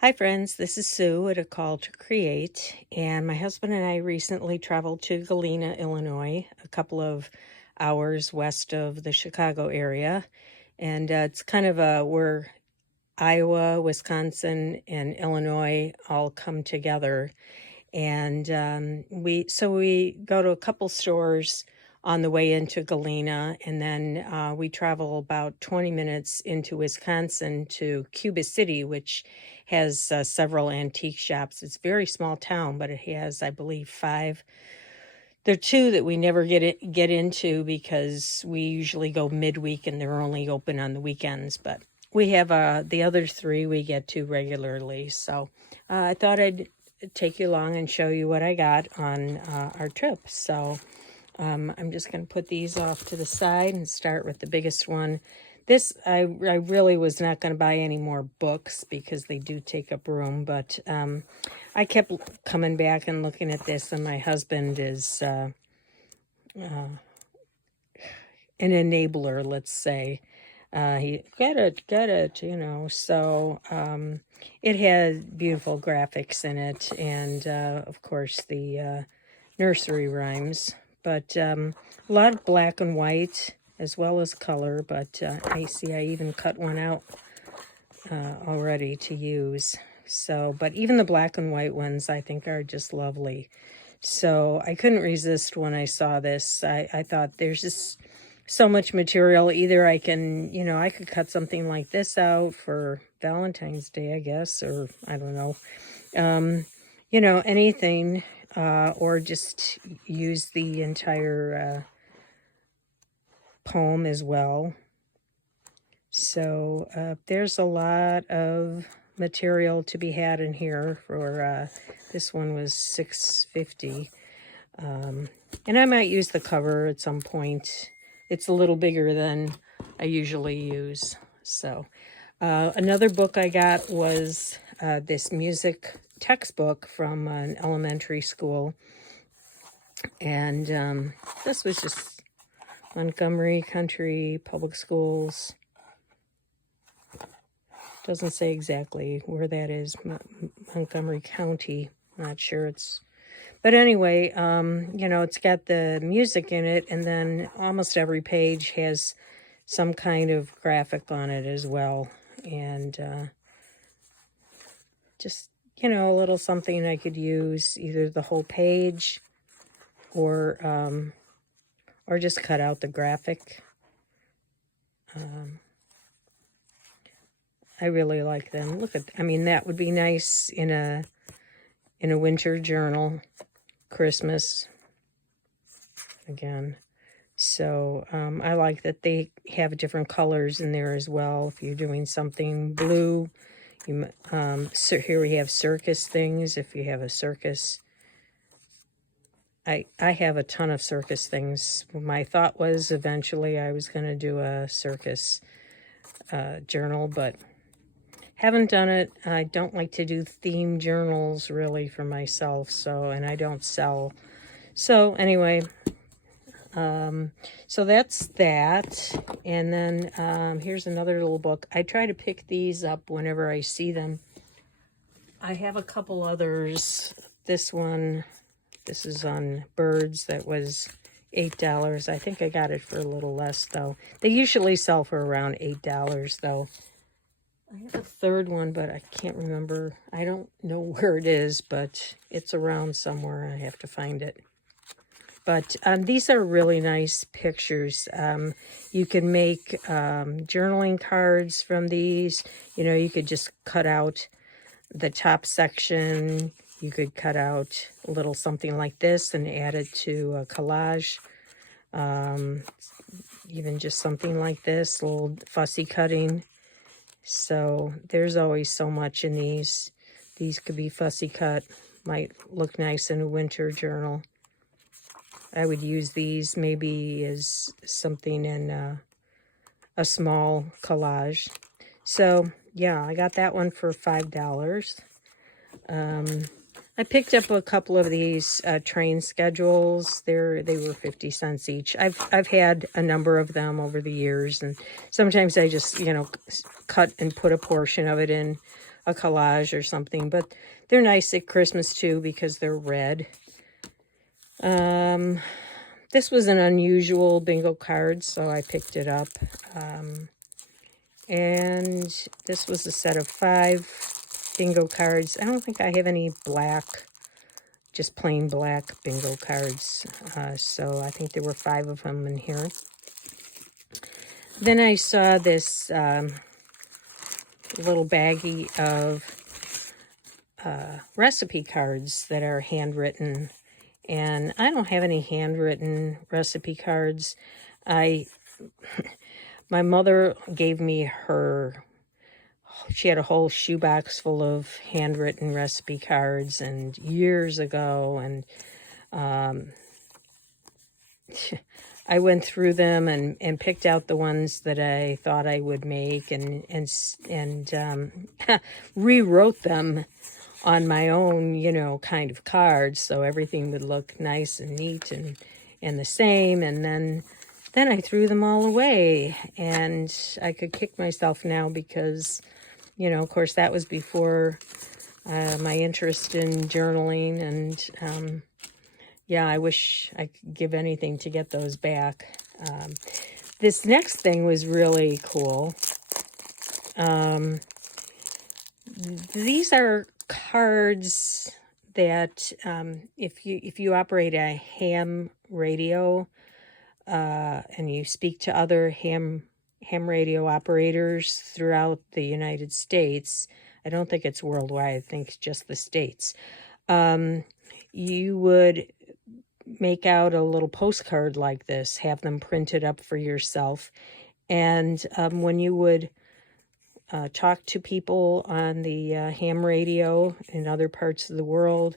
Hi friends, this is Sue at A Call to Create, and my husband and I recently traveled to Galena, Illinois, a couple of hours west of the Chicago area, and it's kind of where Iowa, Wisconsin, and Illinois all come together, and we go to a couple stores on the way into Galena, and then we travel about 20 minutes into Wisconsin to Cuba City, which has several antique shops. It's a very small town, but it has, I believe, five. There are two that we never get into because we usually go midweek and they're only open on the weekends. But we have the other three we get to regularly. So I thought I'd take you along and show you what I got on our trip. So I'm just going to put these off to the side and start with the biggest one. This, I really was not going to buy any more books because they do take up room, but I kept coming back and looking at this, and my husband is an enabler, let's say. He get it, so it has beautiful graphics in it, and of course the nursery rhymes, but a lot of black and white as well as color, but I see I even cut one out already to use. So, but even the black and white ones I think are just lovely. So I couldn't resist when I saw this. I thought there's just so much material. Either I can, I could cut something like this out for Valentine's Day, I guess, or I don't know. Anything, or just use the entire poem as well. So there's a lot of material to be had in here. For this one was $6.50, and I might use the cover at some point. It's a little bigger than I usually use. So another book I got was this music textbook from an elementary school, and this was just Montgomery Country Public Schools. Doesn't say exactly where that is, Montgomery County. Not sure it's, but anyway, it's got the music in it, and then almost every page has some kind of graphic on it as well, and just a little something I could use, either the whole page or just cut out the graphic. I really like them. Look at, that would be nice in a winter journal, Christmas, again. So I like that they have different colors in there as well. If you're doing something blue, so here we have circus things. If you have a circus, I have a ton of circus things. My thought was eventually I was going to do a circus journal, but haven't done it. I don't like to do theme journals really for myself, and I don't sell. So anyway, so that's that. And then here's another little book. I try to pick these up whenever I see them. I have a couple others. This one, this is on birds. That was $8. I think I got it for a little less, though. They usually sell for around $8, though. I have a third one, but I can't remember. I don't know where it is, but it's around somewhere. I have to find it. But these are really nice pictures. You can make journaling cards from these. You could just cut out the top section. You could cut out a little something like this and add it to a collage. Even just something like this, a little fussy cutting. So there's always so much in these. These could be fussy cut. Might look nice in a winter journal. I would use these maybe as something in a small collage. So yeah, I got that one for $5. I picked up a couple of these train schedules. They were 50 cents each. I've had a number of them over the years, and sometimes I just cut and put a portion of it in a collage or something, but they're nice at Christmas too because they're red. This was an unusual bingo card, so I picked it up. And this was a set of 5 bingo cards. I don't think I have any black, just plain black bingo cards. So I think there were 5 of them in here. Then I saw this little baggie of recipe cards that are handwritten. And I don't have any handwritten recipe cards. My mother gave me she had a whole shoebox full of handwritten recipe cards and years ago, and I went through them and picked out the ones that I thought I would make and rewrote them on my own, kind of cards, so everything would look nice and neat and the same. And then I threw them all away, and I could kick myself now because, of course, that was before my interest in journaling, and yeah, I wish I could give anything to get those back. This next thing was really cool. These are cards that if you operate a ham radio and you speak to other ham radio operators throughout the United States, I don't think it's worldwide, I think it's just the States, you would make out a little postcard like this, have them printed up for yourself, and when you would talk to people on the ham radio in other parts of the world,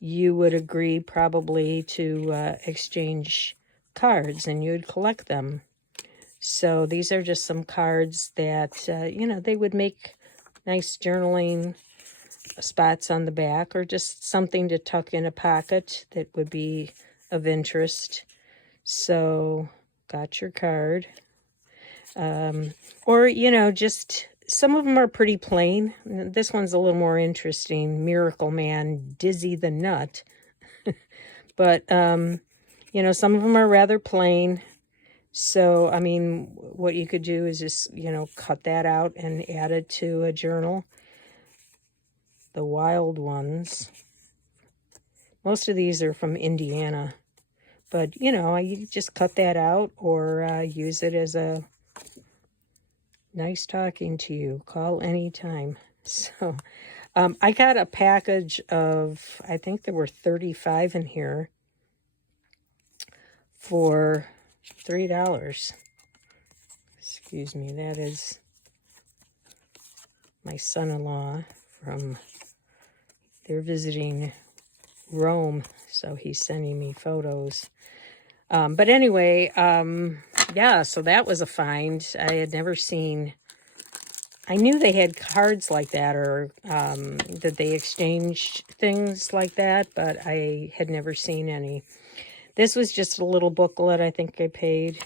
you would agree probably to exchange cards, and you'd collect them. So these are just some cards that, they would make nice journaling spots on the back, or just something to tuck in a pocket that would be of interest. So got your card. Or, just some of them are pretty plain. This one's a little more interesting. Miracle Man, Dizzy the Nut. But, some of them are rather plain. So, I mean, what you could do is just, cut that out and add it to a journal. The wild ones. Most of these are from Indiana. But, you just cut that out, or use it as a nice talking to you. Call anytime. So, I got a package of, I think there were 35 in here for $3. Excuse me, that is my son-in-law they're visiting Rome, so he's sending me photos. But anyway, yeah, so that was a find. I had never seen, I knew they had cards like that, or that they exchanged things like that, but I had never seen any. This was just a little booklet. I think I paid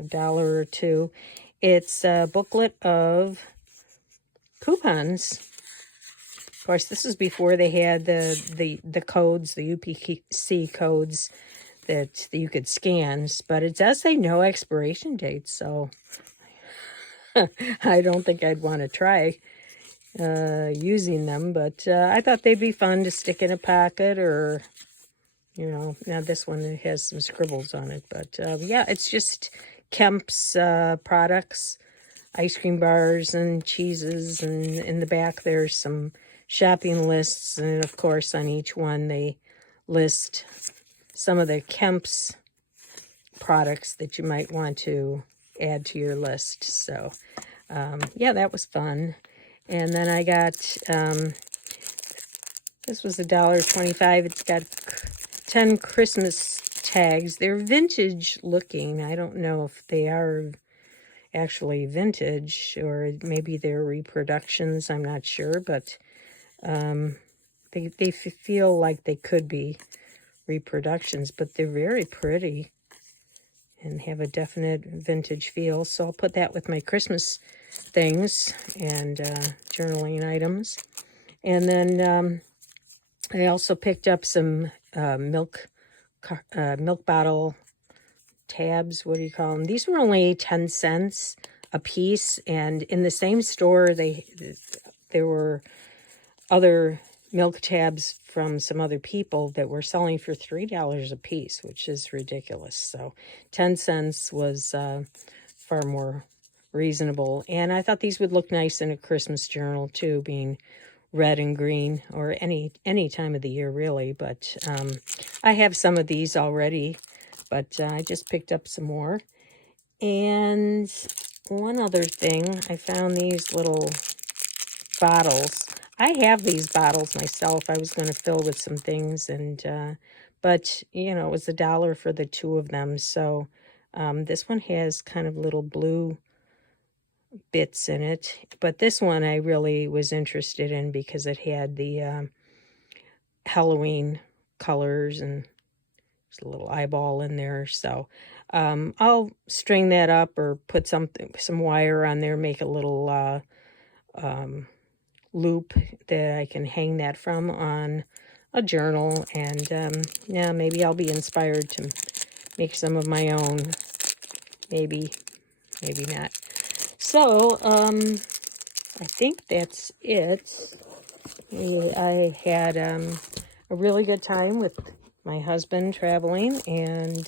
$1 or $2. It's a booklet of coupons. Of course, this is before they had the codes, the UPC codes that you could scan, but it does say no expiration date, so I don't think I'd want to try using them, but I thought they'd be fun to stick in a pocket, or, now this one has some scribbles on it, but yeah, it's just Kemps products, ice cream bars and cheeses, and in the back there's some shopping lists, and of course on each one they list some of the Kemps products that you might want to add to your list. So yeah, that was fun. And then I got this was $1.25. It's got 10 Christmas tags. They're vintage looking. I don't know if they are actually vintage, or maybe they're reproductions. I'm not sure, but they feel like they could be reproductions, but they're very pretty and have a definite vintage feel. So I'll put that with my Christmas things and journaling items. And then I also picked up some milk bottle tabs. What do you call them? These were only 10 cents a piece, and in the same store there were other milk tabs from some other people that were selling for $3 a piece, which is ridiculous. So 10 cents was far more reasonable. And I thought these would look nice in a Christmas journal too, being red and green, or any time of the year really. But I have some of these already, but I just picked up some more. And one other thing, I found these little bottles. I have these bottles myself. I was going to fill with some things, and but you know, it was $1 for the two of them. So this one has kind of little blue bits in it, but this one I really was interested in because it had the Halloween colors, and there's a little eyeball in there. So I'll string that up or put some wire on there, make a little loop that I can hang that from on a journal, and yeah, maybe I'll be inspired to make some of my own. Maybe not. So I think that's it. I had a really good time with my husband traveling, and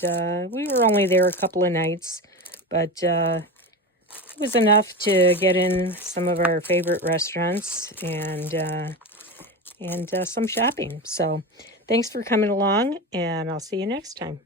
we were only there a couple of nights, but it was enough to get in some of our favorite restaurants and some shopping. So thanks for coming along, and I'll see you next time.